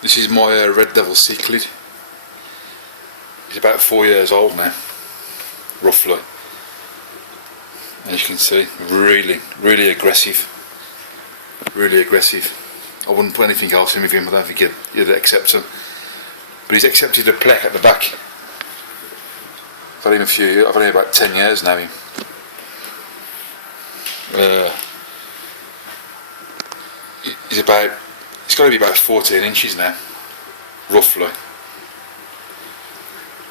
This is my red devil cichlid. He's about 4 years old now, roughly. As you can see, really aggressive. Really aggressive. I wouldn't put anything else in with him. I don't think he'd accept him. But he's accepted a plec at the back. I've had him a few years. I've had him about 10 years now. He's got to be about 14 inches now, roughly.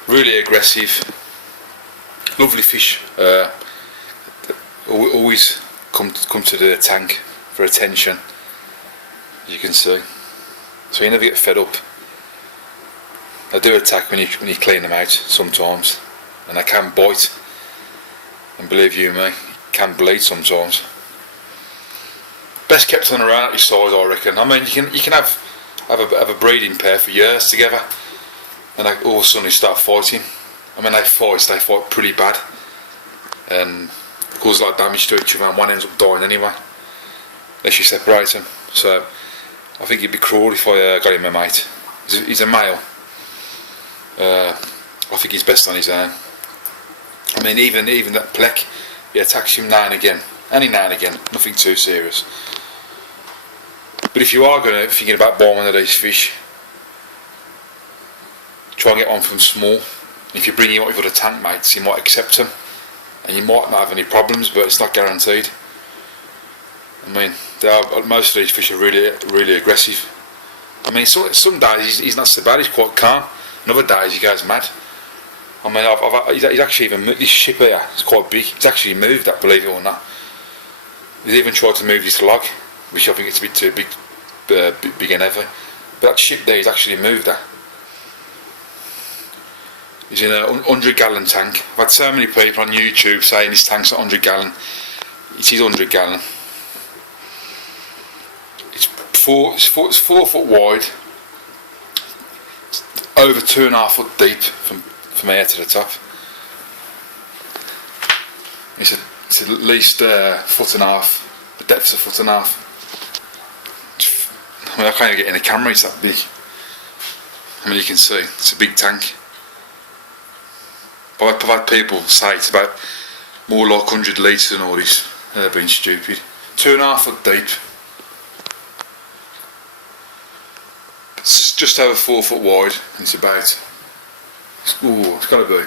Really aggressive, lovely fish. Always come to the tank for attention, as you can see. So you never get fed up. They do attack when you clean them out sometimes, and they can bite. And believe you me, can bleed sometimes. Best kept on around at your size, I reckon. I mean, you can have a breeding pair for years together, and they all of a sudden they start fighting. I mean, they fight pretty bad, and cause a lot of damage to each other, and one ends up dying anyway, unless you separate them. So I think it'd be cruel if I got him a mate. He's a male. I think he's best on his own. I mean, even that plec, he attacks him now and again, nothing too serious. But if you are thinking about buying one of these fish, try and get one from small. If you bring him up with other tank mates, you might accept them, and you might not have any problems, but it's not guaranteed. I mean, most of these fish are really aggressive. I mean, some days he's not so bad, he's quite calm. And other days he goes mad. I mean, he's actually even moved this ship here. It's quite big. He's actually moved that, believe it or not. He's even tried to move this log, which I think it's a bit too big and heavy. But that ship there, he's actually moved that. He's in a 100-gallon tank. I've had so many people on YouTube saying this tank's a 100-gallon. It is 100 gallon. It's 4 foot wide, over 2.5 foot deep from here to the top. It's at least a foot and a half. The depth's a foot and a half. I mean, I can't even get in the camera. It's that big. I mean, you can see it's a big tank. But I've had people say it's about more like 100 litres and all this. They're being stupid. 2.5 foot deep. It's just over 4 foot wide. And it's about. It's got to be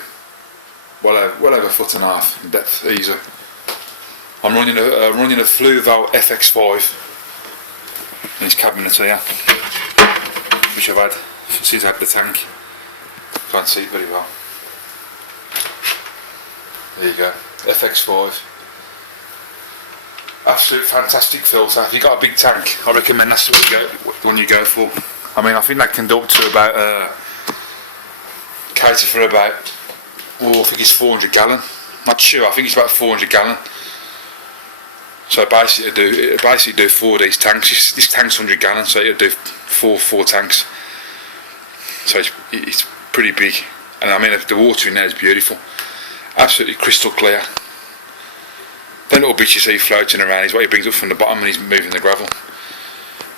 well over a foot and a half in depth, easy. I'm running a Fluval FX5 in this cabinet here, which I've had since I had the tank. Can't see it very well. There you go, FX5. Absolute fantastic filter. If you've got a big tank, I recommend that's the one you go for. I mean, I think that can do up to about cater for about, I think it's 400 gallon. Not sure. I think it's about 400 gallon. So basically do 4 of these tanks. This tank's 100 gallon, so it'll do four tanks. So it's pretty big, and I mean the water in there is beautiful, absolutely crystal clear. Them little bits you see floating around is what he brings up from the bottom when he's moving the gravel.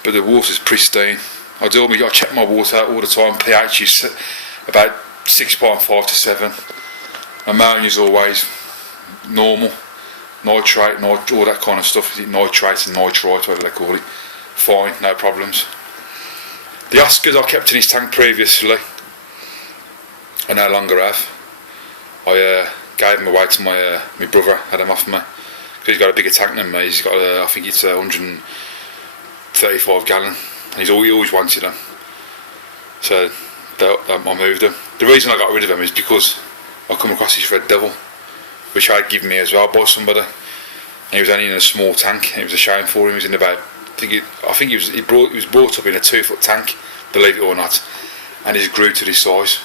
But the water's pristine. I check my water out all the time. pH is about 6.5 to 7. Ammonia's always normal. Nitrate, all that kind of stuff. Is it nitrate and nitrite, whatever they call it? Fine, no problems. The Oscars I kept in his tank previously, I no longer have. I gave them away to my brother, had them off me. Because he's got a bigger tank than me. He's got, I think it's 135 gallon. And he always wanted them. So I moved them. The reason I got rid of them is because I come across this red devil, which I'd given me as well by somebody, and he was only in a small tank, and it was a shame for him. He was in about, he was brought up in a 2 foot tank, believe it or not, and he's grew to this size.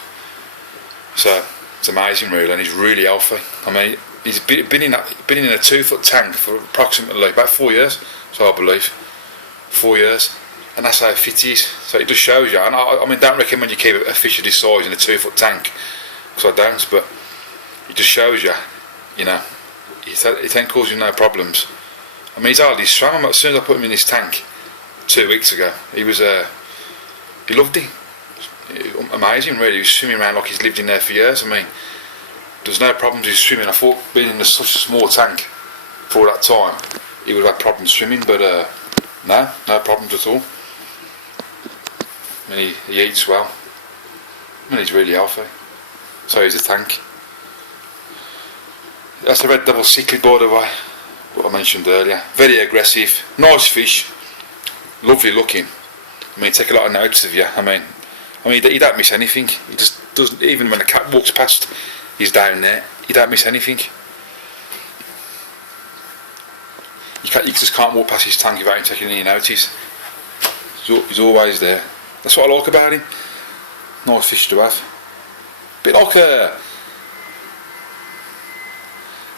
So it's amazing, really, and he's really healthy. I mean, he's been in a 2 foot tank for approximately about 4 years, so I believe, 4 years, and that's how fit he is. So it just shows you. And I mean, don't recommend you keep a fish of this size in a 2 foot tank, because I don't, but it just shows you. You know, it ain't causing no problems. I mean, he's hardly swam. As soon as I put him in this tank 2 weeks ago, he was he loved it. Amazing, really. He was swimming around like he's lived in there for years. I mean, there's no problems with swimming. I thought being in such a small tank for that time, he would have had problems swimming, but no problems at all. I mean, he eats well. I mean, he's really healthy. So he's a tank. That's the red devil cichlid, by the way, what I mentioned earlier. Very aggressive, nice fish, lovely looking. I mean, take a lot of notice of you. I mean, he don't miss anything. He just doesn't. Even when a cat walks past, he's down there. He don't miss anything. You just can't walk past his tank without him taking any notice. He's always there. That's what I like about him. Nice fish to have. Bit like a.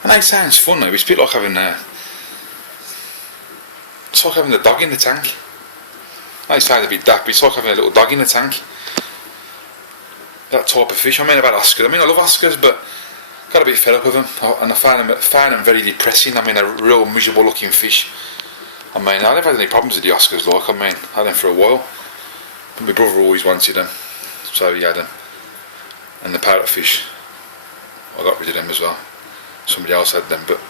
And it sounds fun though. It's a bit like having a. It's like having a dog in the tank. It sounds a bit daft, but it's like having a little dog in the tank. That type of fish. I mean, about Oscars. I mean, I love Oscars, but got a bit fed up with them, and I found them very depressing. I mean, they're real miserable looking fish. I mean, I never had any problems with the Oscars. Like, I mean, I had them for a while. But my brother always wanted them, so he had them. And the parrotfish, I got rid of them as well. Somebody else had them, but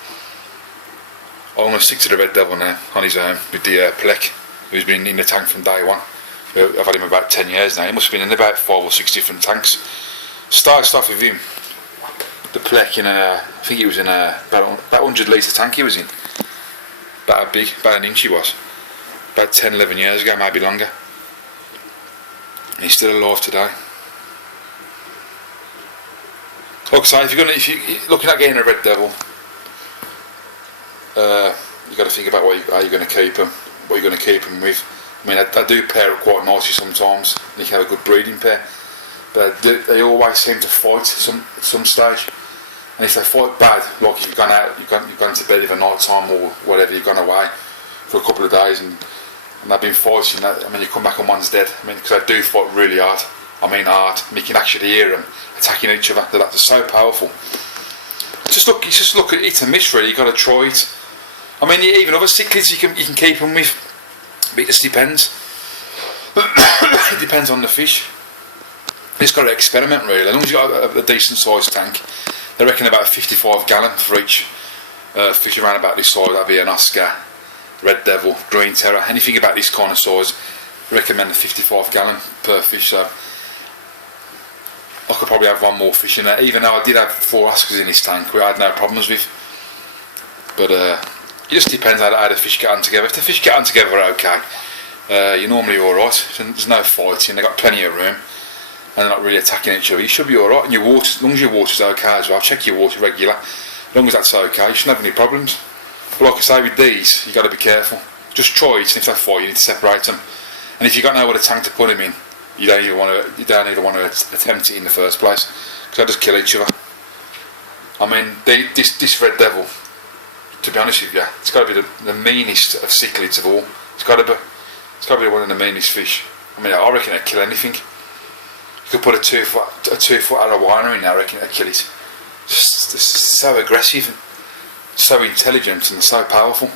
I'm going to stick to the red devil now on his own with the plek, who's been in the tank from day one. I've had him about 10 years now. He must have been in about 5 or 6 different tanks. Started off with him, the plek, in I think he was in about 100 litre tank he was in. About how big, about an inch he was. About 10, 11 years ago, maybe longer. And he's still alive today. Like I say, if you're looking at getting a red devil, you've got to think about how you're going to keep them, what you're going to keep them with. I mean, I do pair up quite nicely sometimes. You can have a good breeding pair, but they always seem to fight at some stage. And if they fight bad, like if you've gone out, you've gone to bed at night time or whatever, you've gone away for a couple of days and they've been fighting. I mean, you come back and one's dead. I mean, because they do fight really hard. I mean, hard. And you can actually hear them attacking each other. They're so powerful. Just look at it and miss. Really, you got to try it. I mean, even other cichlids you can keep them with. But it just depends. It depends on the fish. You just got to experiment really. As long as you got a decent sized tank, they reckon about 55 gallon for each fish around about this size. That'd be an Oscar, red devil, green terror, anything about this kind of size. I recommend a 55 gallon per fish. So I could probably have one more fish in there. Even though I did have 4 Oscars in this tank, which I had no problems with. But it just depends how the fish get on together. If the fish get on together okay, you're normally alright. There's no fighting, they've got plenty of room and they're not really attacking each other. You should be alright. And your water, as long as your water's okay as well, check your water regular. As long as that's okay, you shouldn't have any problems. But like I say, with these, you've got to be careful. Just try it, and if they fight, you need to separate them. And if you got nowhere to tank to put them in, you don't even want to attempt it in the first place, because they just kill each other. I mean, this red devil, to be honest with you, it's got to be the meanest of cichlids of all. It's got to be one of the meanest fish. I mean, I reckon it'd kill anything. You could put a 2-foot arowana in there, I reckon it'd kill it. It's so aggressive, so intelligent, and so powerful.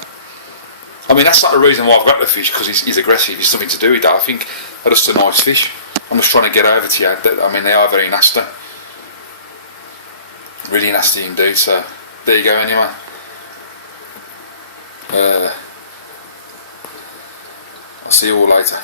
I mean, that's not the reason why I've got the fish, because he's aggressive. It's something to do with that. I think they're just a nice fish. I'm just trying to get over to you. I mean, they are very nasty. Really nasty indeed. So, there you go anyway. I'll see you all later.